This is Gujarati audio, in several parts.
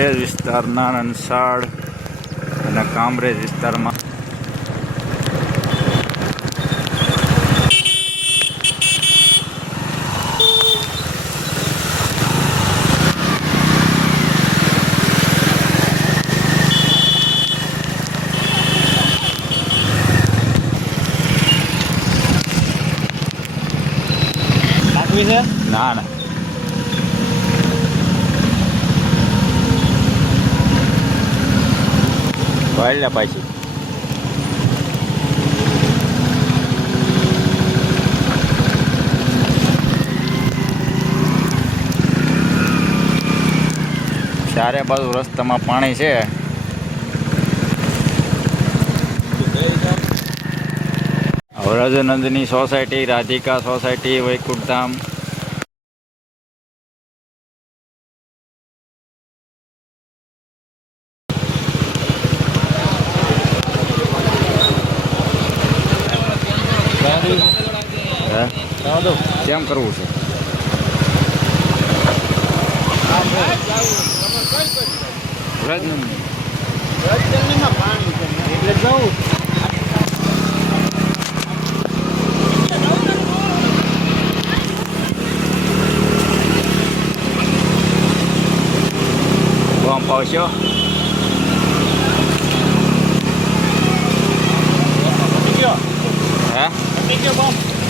કામરેજ વિસ્તારના નનસાડ અને કામરેજ વિસ્તારમાં ના ના વાળ્યા પાછી ચારે બાજુ રસ્તામાં પાણી છે. વ્રજનંદની સોસાયટી, રાધિકા સોસાયટી, વૈકુંઠધામ. કેમ કરવું છે? બોમ્બ આવશો હે?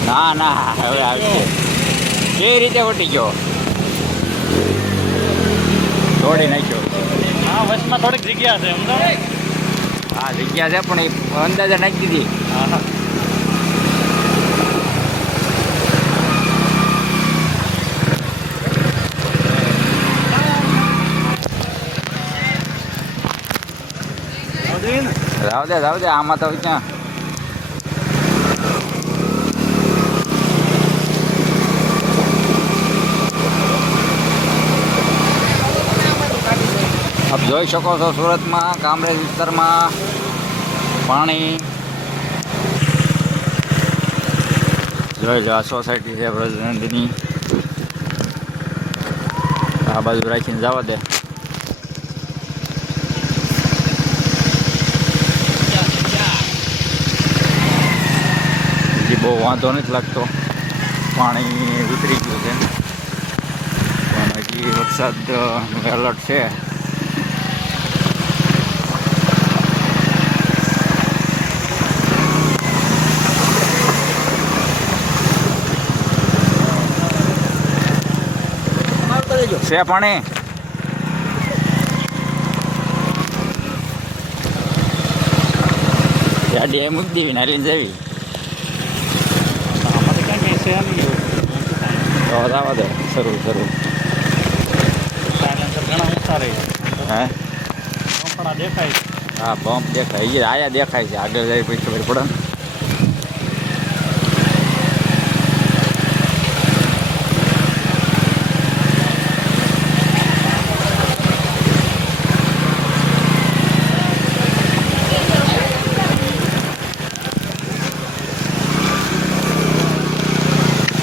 ના ના હવે આવશે. કેવી રીતે વટી ગયો? તોડી નાખ્યો. હા, વચમાં થોડીક જગ્યા છે સમજો. હા જગ્યા છે પણ એ અંદાજે નાખી દીધી. હા રાવ દે આમાં તો ક્યાં આપ જોઈ શકો છો સુરતમાં કામરેજ વિસ્તારમાં પાણી. જોઈ લો આ સોસાયટી છે વ્રજનંદની. આ બાજુ રાખીને જવા દે. બહુ વાંધો નથી લાગતો, પાણી ઉતરી ગયું છે પણ હજી વરસાદનું એલર્ટ છે. છે પાણી ગાડી મૂકી દેવી ને હાલીને જવી. તો આવવા દે શરૂ ઘણા ઊંચા રહી. હે દેખાય. હા બમ્પ દેખાય, આયા દેખાય છે. આગળ જાય પછી ખબર પડે ને.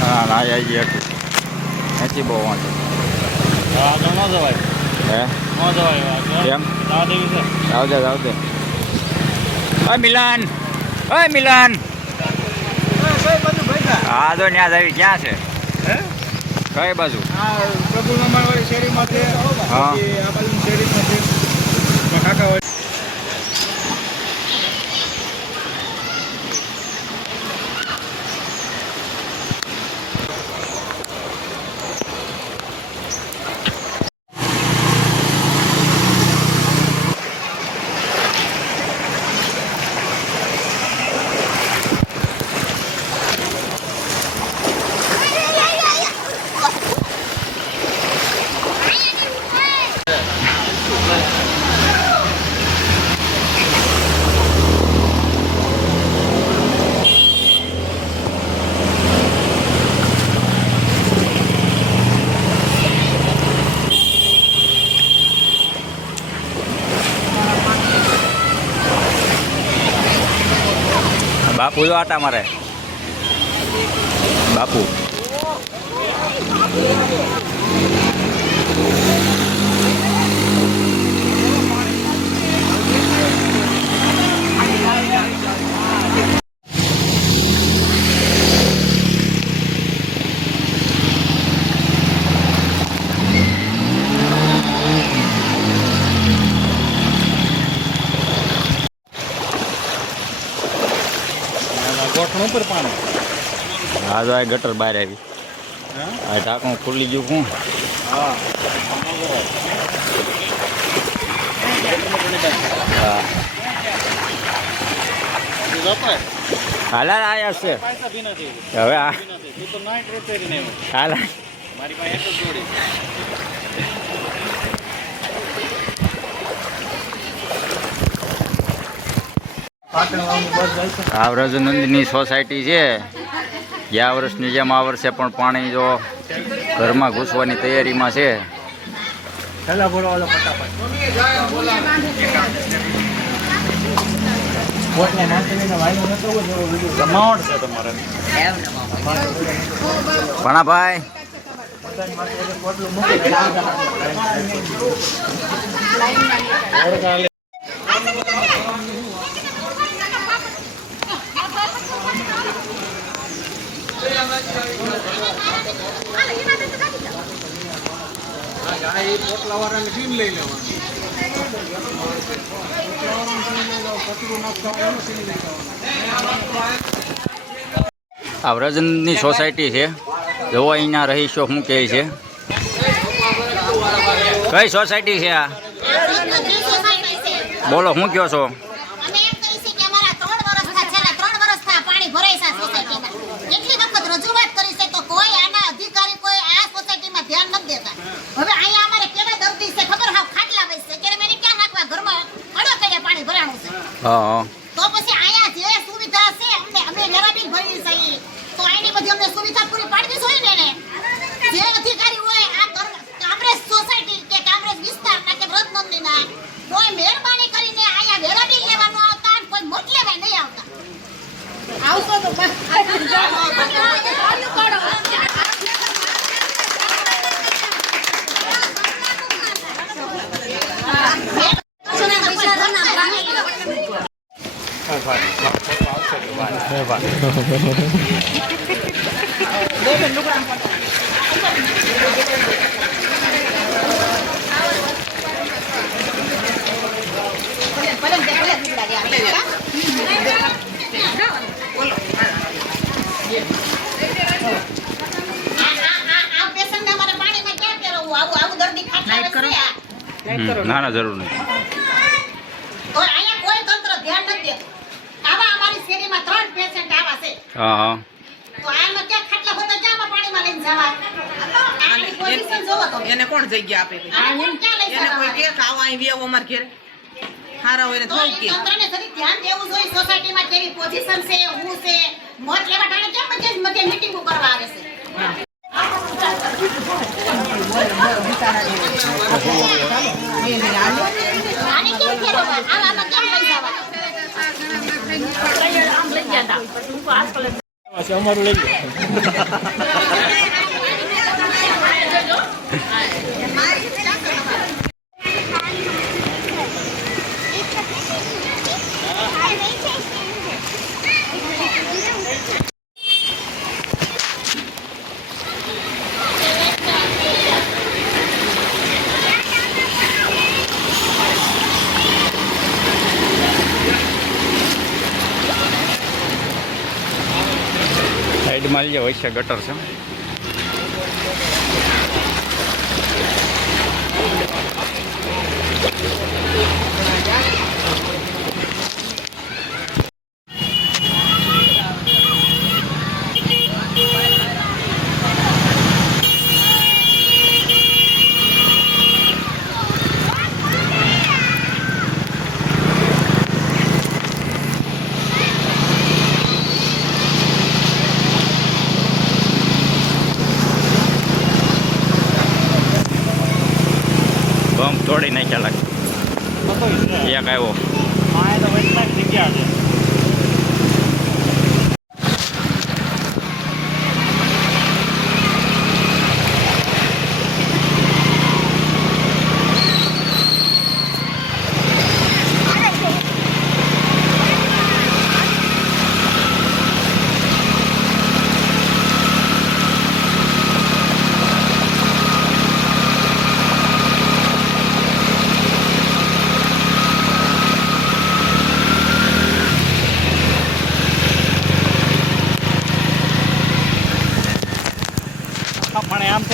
હા આયા નથી બહુ વાંધો. આગળ ન જવાય. હે ન જવાય. કેમ? જાવ દે. ઓય મિલાન, હા તો ત્યાં આવી ક્યાં છે? કઈ બાજુ? શેરીમાં છે. હા આ બાજુ શેરીમાં છે. કાકા હોય. બાપુ જો આટા મારે. બાપુ ઉપર પાણી આ જો આ ગટર બહાર આવી હા આ ઢાંકણું ખુલ્લી ગયું શું હા હા હાલા આયા છે પૈસા ભી નથી હવે આ તું તો નાઈટ રિપેરિંગ નહીં હાલા મારી પાસે એક જ જોડી આ વ્રજનંદની સોસાયટી છે ગયા વર્ષની જેમ આ વર્ષે પણ પાણી જો ઘરમાં ઘૂસવાની તૈયારીમાં છે છેલ્લા બોલવા દો જમાવટ છે તમારે ભણાભાઈ પોટલા વાળાને ટીમ લઈ લેવાની આ વ્રજનની સોસાયટી છે જોવો અહીંના રહીશો શું કહે છે કઈ સોસાયટી છે આ બોલો શું કહો છો અમે એમ કહી છે કે અમારા 3 વર્ષથી છેલ્લા 3 વર્ષથી પાણી ભરાય છે સોસાયટીમાં એટલી વખત રજૂઆત કરી છે તો કોઈ આના અધિકારી કોઈ આ સોસાયટીમાં ધ્યાન નથી દેતા હવે અહીંયા અમારે કેવા દર્દી છે ખબર હાવ ખાટલા બેસે છે કે મેને ક્યાં નાખવા ઘરમાં અડો કઈ પાણી ભરાણું છે હા તો પછી અહીંયા જે સુવિધા છે અમે લેરાબીલ ભરી છે તો આની બધી અમને સુવિધા પૂરી પાડવી જોઈએ ને એને જે અધિકારી હોય આ કામરેજ સોસાયટી કે કામરેજ વિસ્તારના કે વ્રતનંદીના કોઈ મહેરબાની કરીને અહીંયા વેરાબીલ લેવાનું આવતા અને કોઈ મોટ લેવા નહીં આવતા આવતો તો ના ના જરૂર નહીં તો અહીંયા કોઈ તંત્ર ધ્યાન નથી દેતું આવા અમારી શેરીમાં 3 પેશન્ટ આવા છે હા હા તો આમાં ક્યાં ખાટલા હોતા ક્યાં પાણીમાં લઈને જવા આની પોઝિશન જોવો તો એને કોણ જગ્યા આપે છે? આ હું ક્યાં લઈ એને કોઈ જવા કે આવો અહીં બેવો અમાર ઘેર હારા હોય ને તો થોડું કે તંત્રને જરી ધ્યાન દેવું જોઈએ સોસાયટીમાં કેવી પોઝિશન છે હું છે મોટ લેવા ટાણે કેમ મધ્ય મીટિંગો કરવા આવે છે આને કેમ ફેરવવા આમાં કેમ લઈ જવા અમારું લઈ લો સાઈડમાં લઈ જાવ વચ્ચે ગટર છે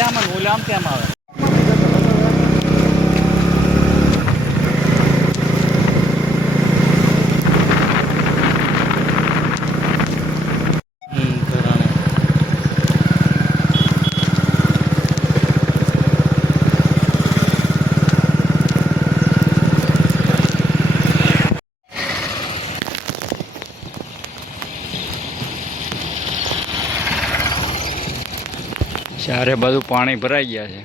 આમ ને ઓલે આમ તેમ આવે. ઘરાણે. ચારે બાજુ પાણી ભરાઈ ગયા છે.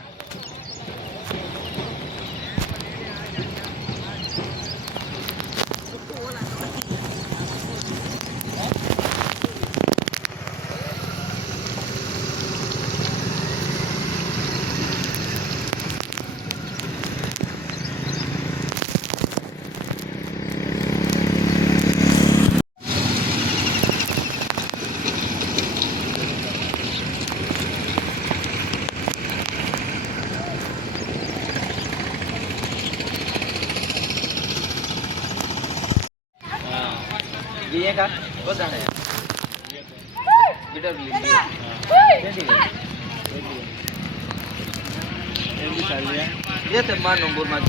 ये का બધાને ગીટર લીધી એવી ચાલી ये तो मान नंबर માં